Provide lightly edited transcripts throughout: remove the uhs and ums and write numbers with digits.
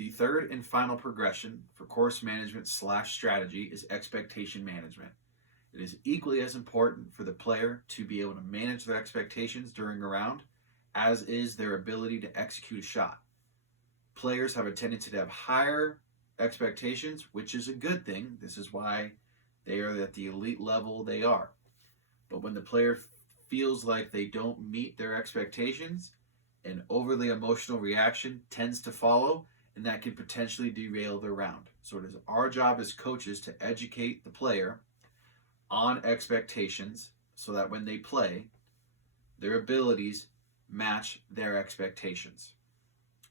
The third and final progression for course management slash strategy is expectation management. It is equally as important for the player to be able to manage their expectations during a round as is their ability to execute a shot. Players have a tendency to have higher expectations, which is a good thing. This is why they are at the elite level they are. But when the player feels like they don't meet their expectations, an overly emotional reaction tends to follow, and that can potentially derail their round. So it is our job as coaches to educate the player on expectations so that when they play, their abilities match their expectations.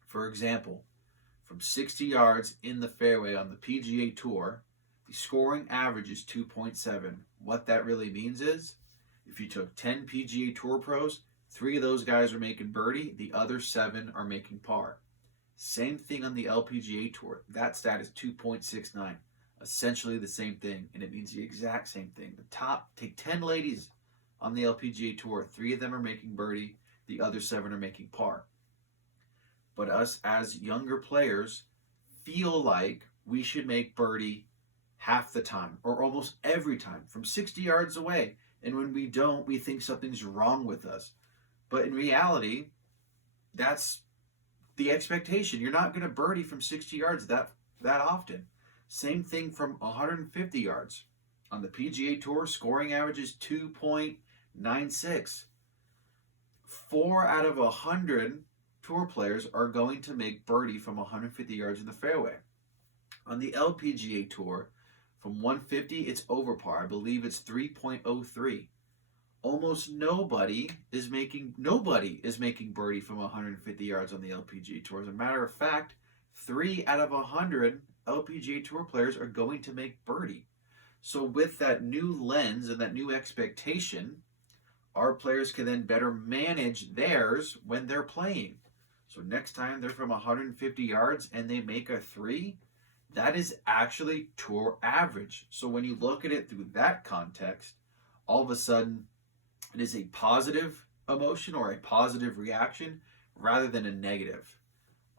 For example, from 60 yards in the fairway on the PGA Tour, the scoring average is 2.7. What that really means is if you took 10 PGA Tour pros, 3 of those guys are making birdie, the other 7 are making par. Same thing on the LPGA Tour. That stat is 2.69. Essentially the same thing, and it means the exact same thing. Take 10 ladies on the LPGA Tour, 3 of them are making birdie, the other 7 are making par. But us as younger players feel like we should make birdie half the time or almost every time from 60 yards away. And when we don't, we think something's wrong with us. But in reality, that's the expectation. You're not going to birdie from 60 yards that often. Same thing from 150 yards. On the PGA Tour, scoring average is 2.96. 4 out of 100 tour players are going to make birdie from 150 yards in the fairway. On the LPGA Tour, from 150, it's over par. I believe it's 3.03. Almost nobody is making birdie from 150 yards on the LPGA Tour. As a matter of fact, 3 out of 100 LPGA Tour players are going to make birdie. So with that new lens and that new expectation, our players can then better manage theirs when they're playing. So next time they're from 150 yards and they make a 3, that is actually tour average. So when you look at it through that context, all of a sudden it is a positive emotion or a positive reaction rather than a negative.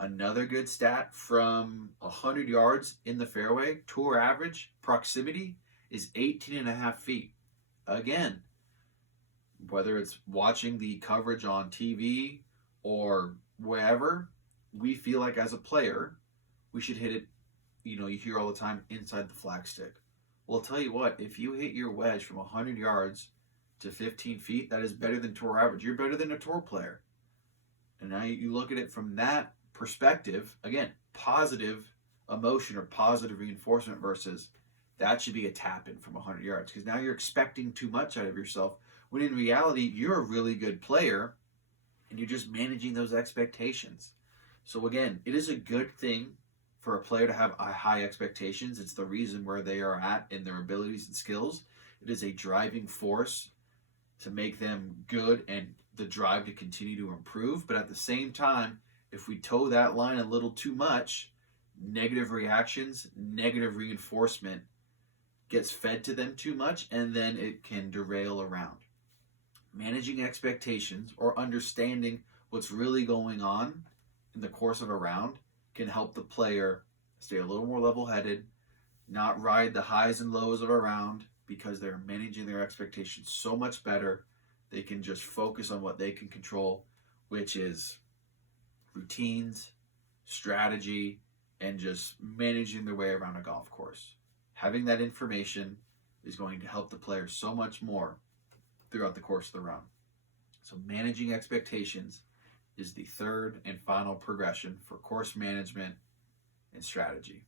Another good stat from 100 yards in the fairway, tour average proximity is 18.5 feet. Again, whether it's watching the coverage on TV or wherever, we feel like as a player, we should hit it, you hear all the time, inside the flagstick. Well, I'll tell you what, if you hit your wedge from 100 yards to 15 feet, that is better than tour average. You're better than a tour player. And now you look at it from that perspective, again, positive emotion or positive reinforcement versus that should be a tap in from 100 yards because now you're expecting too much out of yourself when in reality you're a really good player and you're just managing those expectations. So again, it is a good thing for a player to have high expectations. It's the reason where they are at in their abilities and skills. It is a driving force to make them good and the drive to continue to improve. But at the same time, if we toe that line a little too much, negative reactions, negative reinforcement gets fed to them too much, and then it can derail a round. Managing expectations or understanding what's really going on in the course of a round can help the player stay a little more level-headed, not ride the highs and lows of a round because they're managing their expectations so much better. They can just focus on what they can control, which is routines, strategy, and just managing their way around a golf course. Having that information is going to help the player so much more throughout the course of the round. So managing expectations is the third and final progression for course management and strategy.